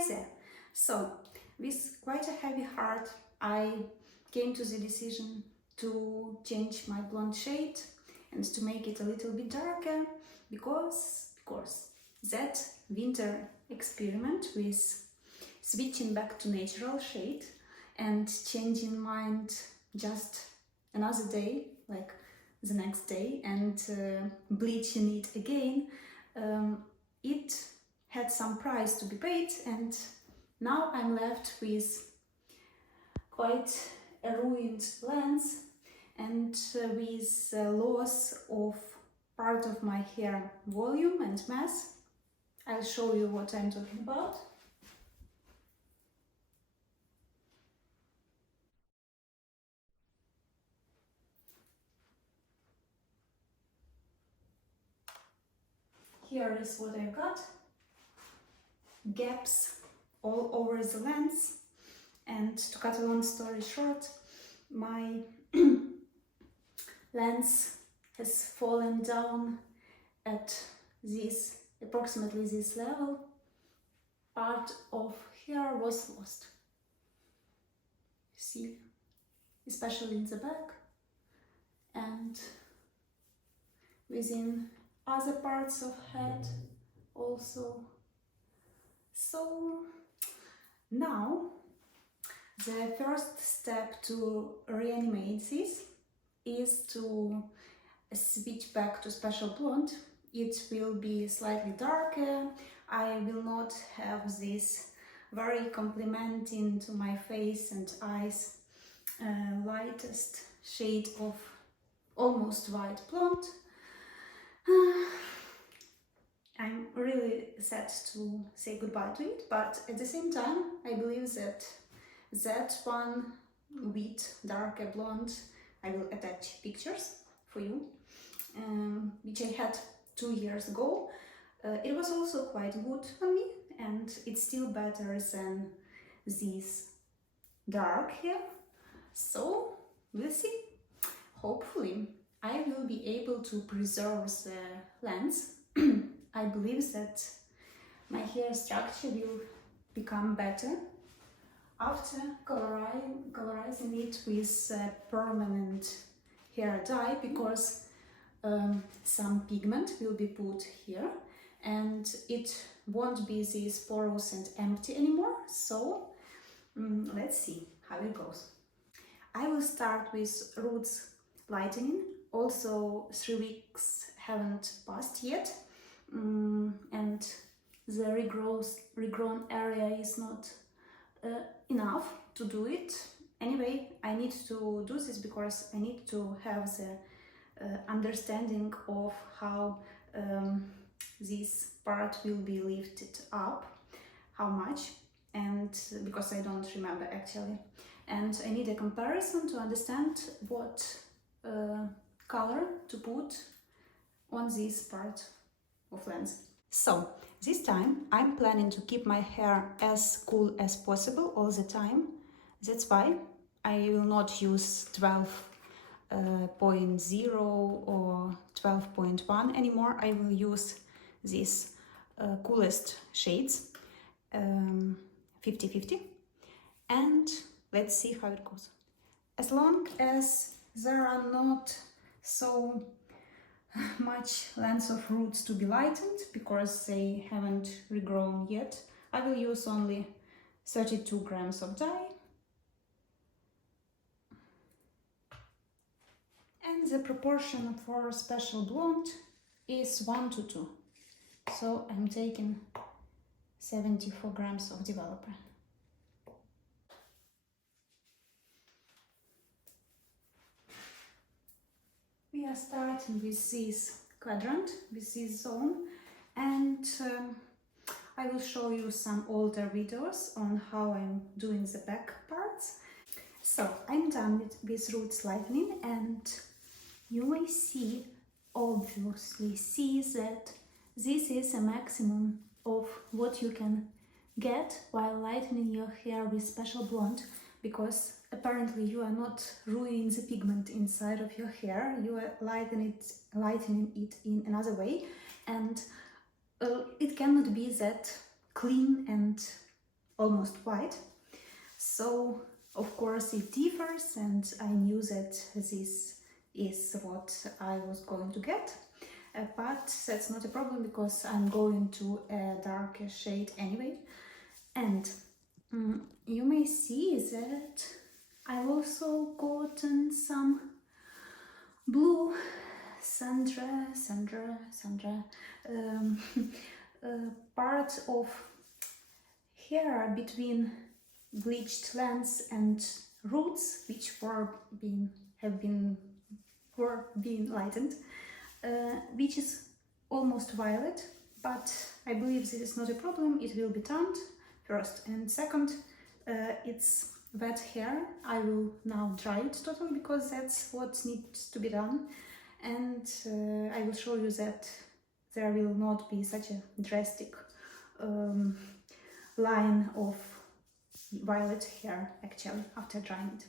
Hi there! So, with quite a heavy heart, I came to the decision to change my blonde shade and to make it a little bit darker because, of course, that winter experiment with switching back to natural shade and changing mind just another day, like the next day, and bleaching it again, it had some price to be paid, and now I'm left with quite a ruined lens and with loss of part of my hair volume and mass. I'll show you what I'm talking about. Here is what I've got. Gaps all over the lens, and to cut a long story short, my lens has fallen down at this, approximately this level. Part of hair was lost. See, especially in the back and within other parts of head also. So now the first step to reanimate this is to switch back to Special Blonde. It will be slightly darker. I will not have this very complementing to my face and eyes lightest shade of almost white blonde. I'm really sad to say goodbye to it, but at the same time I believe that that one with darker blonde, I will attach pictures for you, which I had 2 years ago. It was also quite good on me, and it's still better than this dark hair. So we'll see. Hopefully I will be able to preserve the lens. I believe that my hair structure will become better after colorizing it with permanent hair dye, because some pigment will be put here and it won't be this porous and empty anymore. So let's see how it goes. I will start with roots lightening. Also 3 weeks haven't passed yet, and the regrown area is not enough to do it. Anyway, I need to do this because I need to have the understanding of how this part will be lifted up, how much, and because I don't remember actually, and I need a comparison to understand what color to put on this part of lens. So this time I'm planning to keep my hair as cool as possible all the time. That's why I will not use 12.0 or 12.1 anymore. I will use these coolest shades, 50-50, and let's see how it goes. As long as there are not so much length of roots to be lightened, because they haven't regrown yet, I will use only 32 grams of dye. And the proportion for Special Blonde is 1:2. So I'm taking 74 grams of developer. We are starting with this quadrant, with this zone, and I will show you some older videos on how I'm doing the back parts. So I'm done with roots lightening, and you may obviously see that this is a maximum of what you can get while lightening your hair with Special Blonde, because apparently you are not ruining the pigment inside of your hair, you are lightening it in another way, and it cannot be that clean and almost white. So of course it differs, and I knew that this is what I was going to get. But that's not a problem because I'm going to a darker shade anyway. And you may see that I've also gotten some blue Sandra part of hair between bleached lens and roots, which were being lightened, which is almost violet, but I believe this is not a problem. It will be tanned first, and second, it's wet hair. I will now dry it totally because that's what needs to be done, and I will show you that there will not be such a drastic line of violet hair actually after drying it.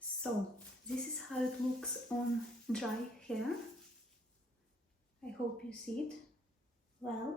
So this is how it looks on dry hair. I hope you see it well,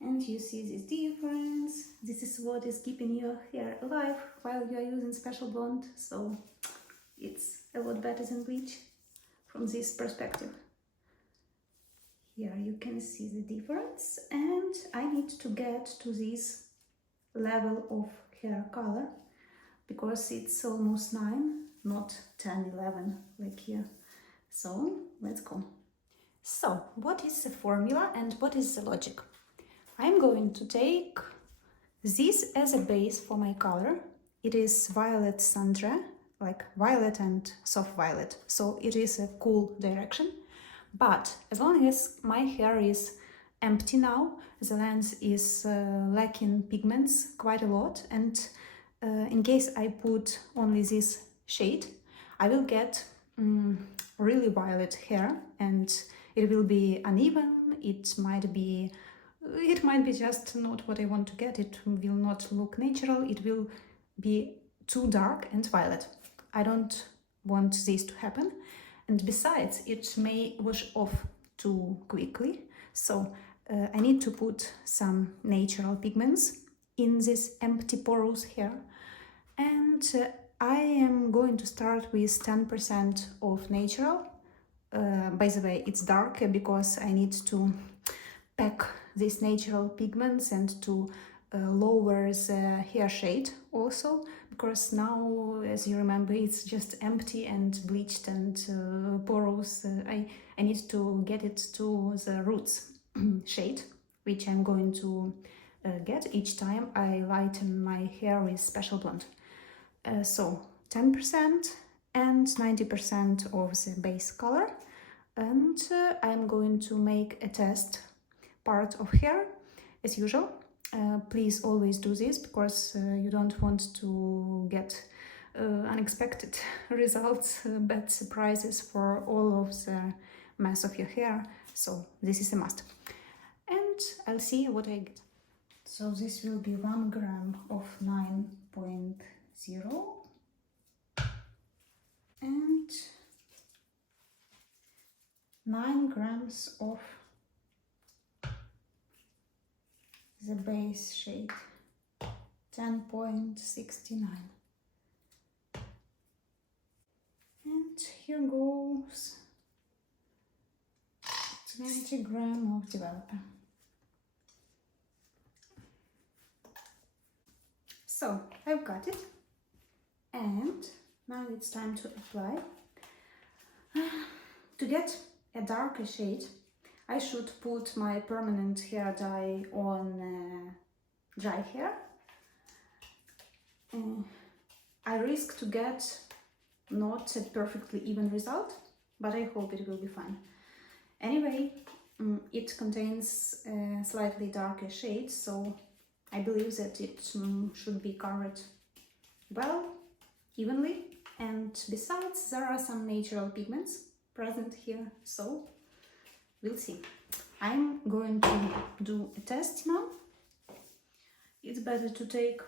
and you see this difference. This is what is keeping your hair alive while you are using Special Blonde, so it's a lot better than bleach from this perspective. Here you can see the difference, and I need to get to this level of hair color because it's almost 9, not 10, 11 like here. So let's go. So what is the formula and what is the logic? I'm going to take this as a base for my color. It is violet Sandra, like violet and soft violet, so it is a cool direction. But as long as my hair is empty now, the lens is lacking pigments quite a lot, and in case I put only this shade, I will get really violet hair, and it will be uneven. It might be just not what I want to get. It will not look natural. It will be too dark and violet. I don't want this to happen. And besides, it may wash off too quickly. So I need to put some natural pigments in this empty porous hair. And I am going to start with 10% of natural. By the way, it's dark because I need to pack these natural pigments and to lower the hair shade also, because now, as you remember, it's just empty and bleached and porous. I need to get it to the roots shade, which I'm going to get each time I lighten my hair with Special Blonde. So 10% and 90% of the base color, and I'm going to make a test part of hair as usual. Please always do this because you don't want to get unexpected results, bad surprises for all of the mess of your hair. So this is a must. And I'll see what I get. So this will be 1 gram of 9.0 and 9 grams of the base shade, 10.69. And here goes 20 grams of developer. So I've got it, and now it's time to apply. To get a darker shade, I should put my permanent hair dye on dry hair. I risk to get not a perfectly even result, but I hope it will be fine. Anyway, it contains a slightly darker shade, so I believe that it should be covered well, evenly, and besides there are some natural pigments present here, so we'll see. I'm going to do a test now. It's better to take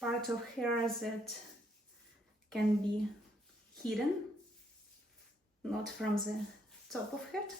part of hair that can be hidden, not from the top of head.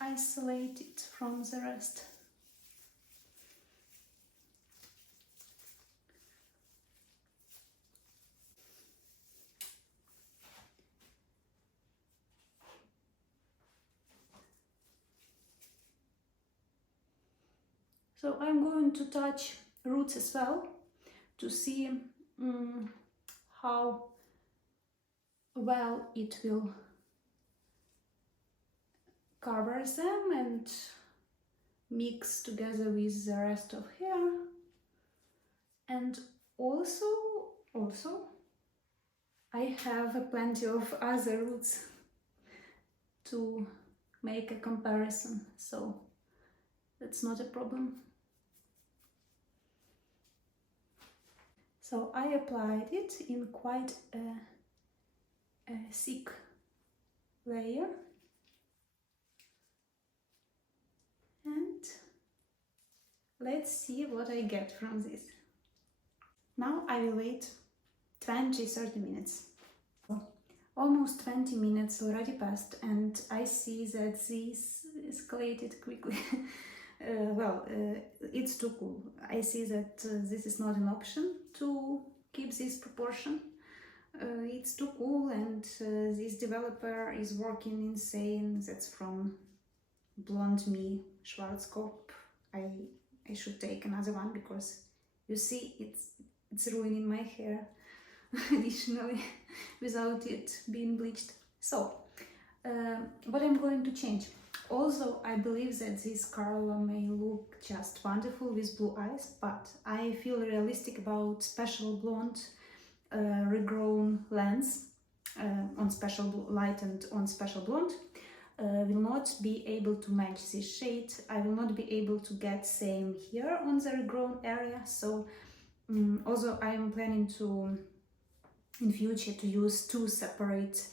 isolate it from the rest. So I'm going to touch roots as well to see how well it will cover them and mix together with the rest of hair. And also I have plenty of other roots to make a comparison, so that's not a problem. So I applied it in quite a thick layer, and let's see what I get from this. Now I will wait 20-30 minutes. Almost 20 minutes already passed, and I see that this escalated quickly. It's too cool. I see that this is not an option to keep this proportion. It's too cool, and this developer is working insane. That's from Blonde Me Schwarzkopf. I should take another one because you see it's ruining my hair additionally without it being bleached. So what I'm going to change. Also, I believe that this color may look just wonderful with blue eyes, but I feel realistic about Special Blonde regrown lens on Special Lightened on Special Blonde. Will not be able to match this shade. I will not be able to get same here on the regrown area. So also I am planning to in future to use two separate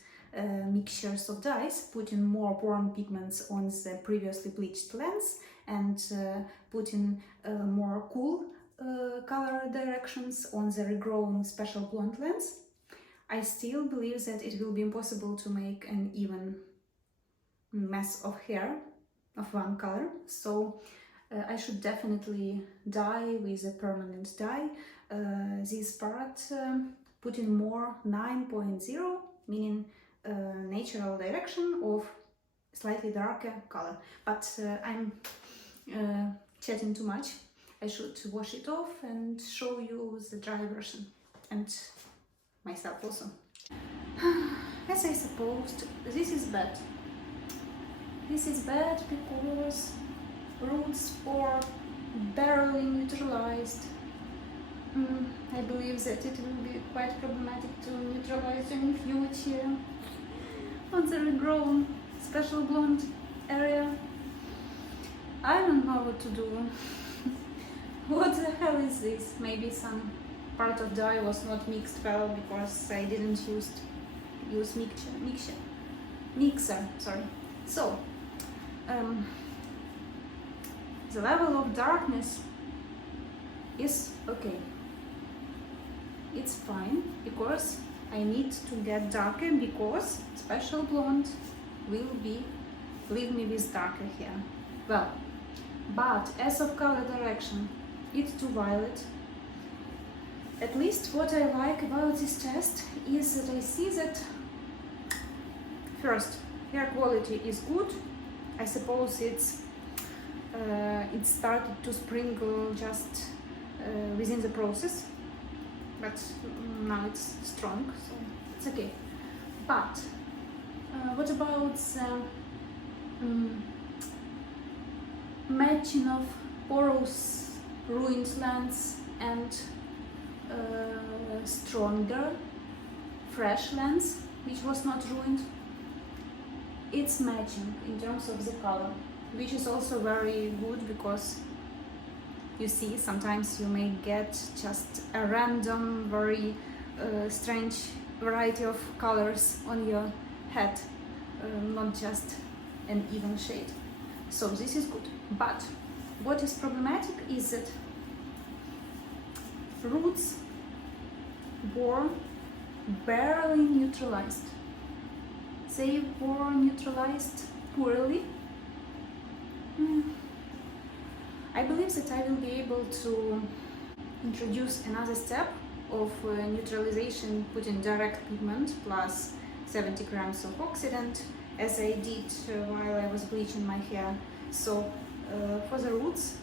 mixtures of dyes, putting more warm pigments on the previously bleached lens and putting more cool color directions on the regrown Special Blonde lens. I still believe that it will be impossible to make an even mess of hair of one color, so I should definitely dye with a permanent dye. This part putting more 9.0, meaning natural direction of slightly darker color. But I'm chatting too much. I should wash it off and show you the dry version and myself also. As I supposed, this is bad. This is bad because roots are barely neutralized. I believe that it will be quite problematic to neutralize in future on the regrown Special Blonde area. I don't know what to do. What the hell is this? Maybe some part of dye was not mixed well because I didn't use mixer. Sorry. So the level of darkness is okay. It's fine because I need to get darker because Special Blonde will leave me with darker hair. Well, but as of color direction, it's too violet. At least what I like about this test is that I see that first, hair quality is good. I suppose it started to sprinkle just within the process, but now it's strong, so it's okay. But what about the matching of porous ruined lens and stronger fresh lens which was not ruined? It's matching in terms of the color, which is also very good because you see sometimes you may get just a random very strange variety of colors on your head, not just an even shade. So this is good. But what is problematic is that roots were barely neutralized. They were neutralized poorly, I believe that I will be able to introduce another step of neutralization, putting direct pigment plus 70 grams of oxidant, as I did while I was bleaching my hair. So for the roots,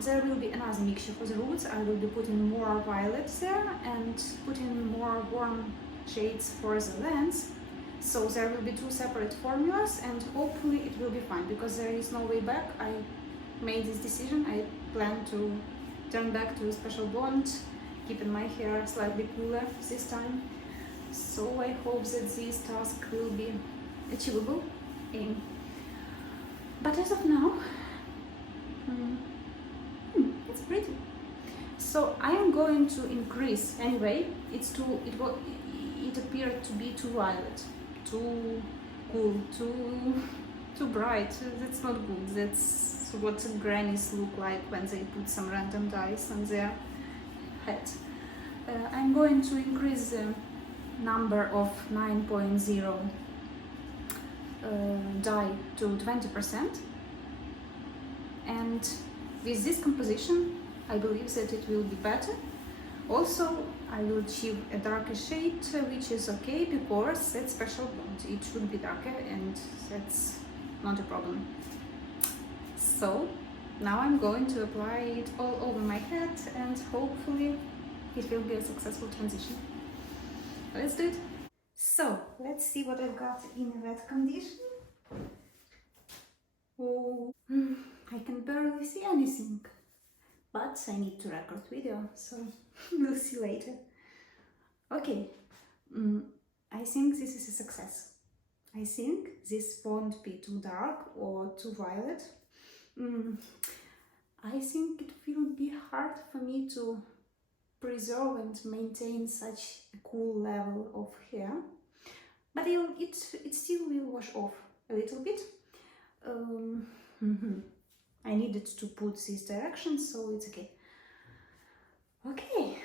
there will be another mixture. For the roots, I will be putting more violet there and putting more warm shades for the lens. So there will be two separate formulas, and hopefully it will be fine, because there is no way back. I made this decision. I plan to turn back to Special Blonde, keeping my hair slightly cooler this time. So I hope that this task will be achievable. But as of now, it's pretty. So I am going to increase anyway. It appeared to be too violet, too cool, too bright. That's not good. That's what grannies look like when they put some random dyes on their head. I'm going to increase the number of 9.0 dye to 20%, and with this composition I believe that it will be better. Also, I will achieve a darker shade, which is okay, because that's Special Blonde. It should be darker, and that's not a problem. So now I'm going to apply it all over my head, and hopefully it will be a successful transition. Let's do it. So let's see what I've got in wet condition. Oh, I can barely see anything, but I need to record video, so we'll see later. Okay, I think this is a success. I think this won't be too dark or too violet. I think it will be hard for me to preserve and maintain such a cool level of hair, but it still will wash off a little bit. I needed to put this direction, so it's okay. Okay,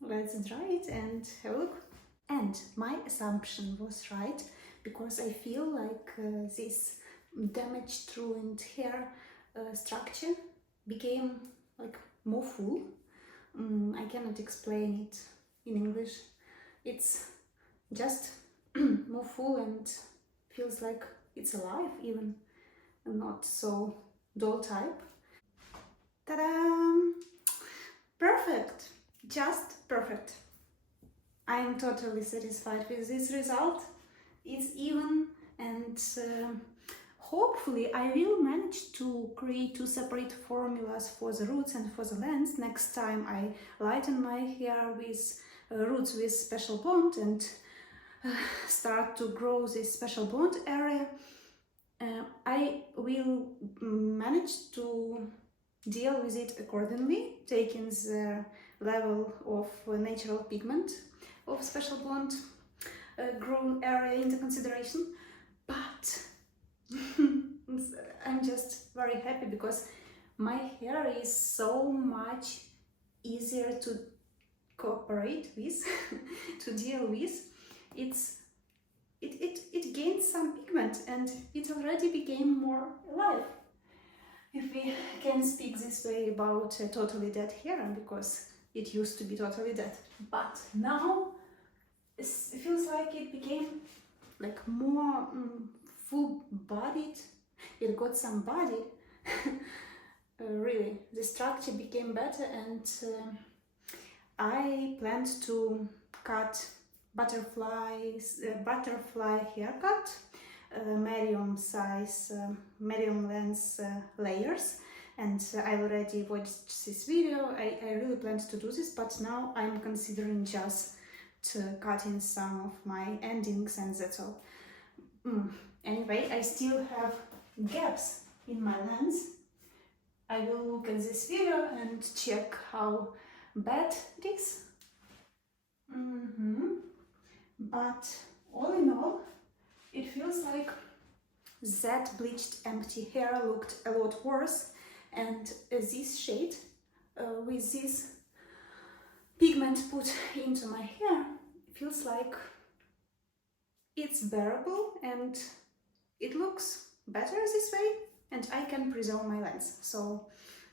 let's dry it and have a look. And my assumption was right, because I feel like this damaged, ruined hair structure became like more full. I cannot explain it in English. It's just more full and feels like it's alive, even not so doll type. Ta-da! Perfect! Just perfect. I am totally satisfied with this result. It's even, and hopefully I will manage to create two separate formulas for the roots and for the lens next time I lighten my hair with roots with Special Blonde and start to grow this Special Blonde area. I will manage to deal with it accordingly, taking the level of natural pigment of Special Blonde grown area into consideration. But I'm just very happy, because my hair is so much easier to cooperate with, to deal with. It gained some pigment, and it already became more alive, if we can speak this way about totally dead hair, because it used to be totally dead. But now it feels like it became like more full-bodied. It got some body. Really, the structure became better, and I planned to cut butterfly haircut, medium size, medium length layers, and I already watched this video. I really planned to do this, but now I'm considering just cutting some of my endings, and that's all. Anyway, I still have gaps in my lens. I will look at this video and check how bad it is. But all in all, it feels like that bleached empty hair looked a lot worse, and this shade with this pigment put into my hair feels like it's bearable, and it looks better this way. and I can preserve my lens, so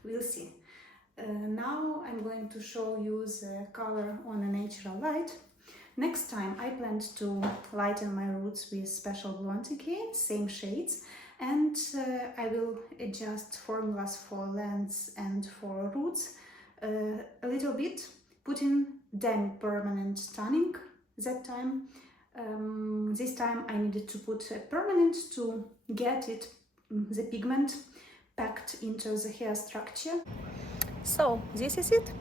we'll see. Now I'm going to show you the color on a natural light. Next time I plan to lighten my roots with Special Blonde again, same shades, and I will adjust formulas for lens and for roots a little bit, putting then permanent tanning that time. This time I needed to put a permanent to get it, the pigment, packed into the hair structure. So this is it.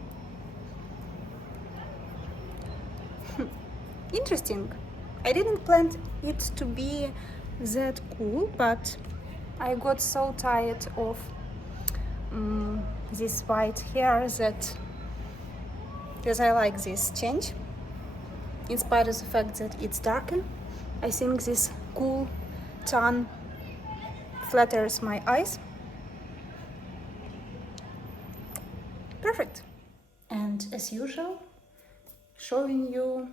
Interesting. I didn't plan it to be that cool, but I got so tired of this white hair that I like this change. In spite of the fact that it's darker, I think this cool tan flatters my eyes. Perfect. And as usual, showing you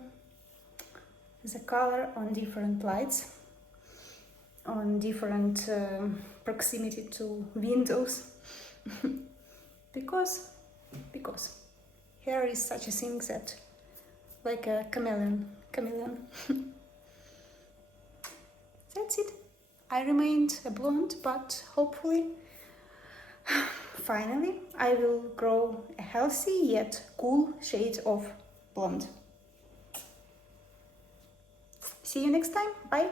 the color on different lights, on different proximity to windows, because hair is such a thing that, like a chameleon. That's it. I remained a blonde, but hopefully, finally, I will grow a healthy yet cool shade of blonde. See you next time. Bye.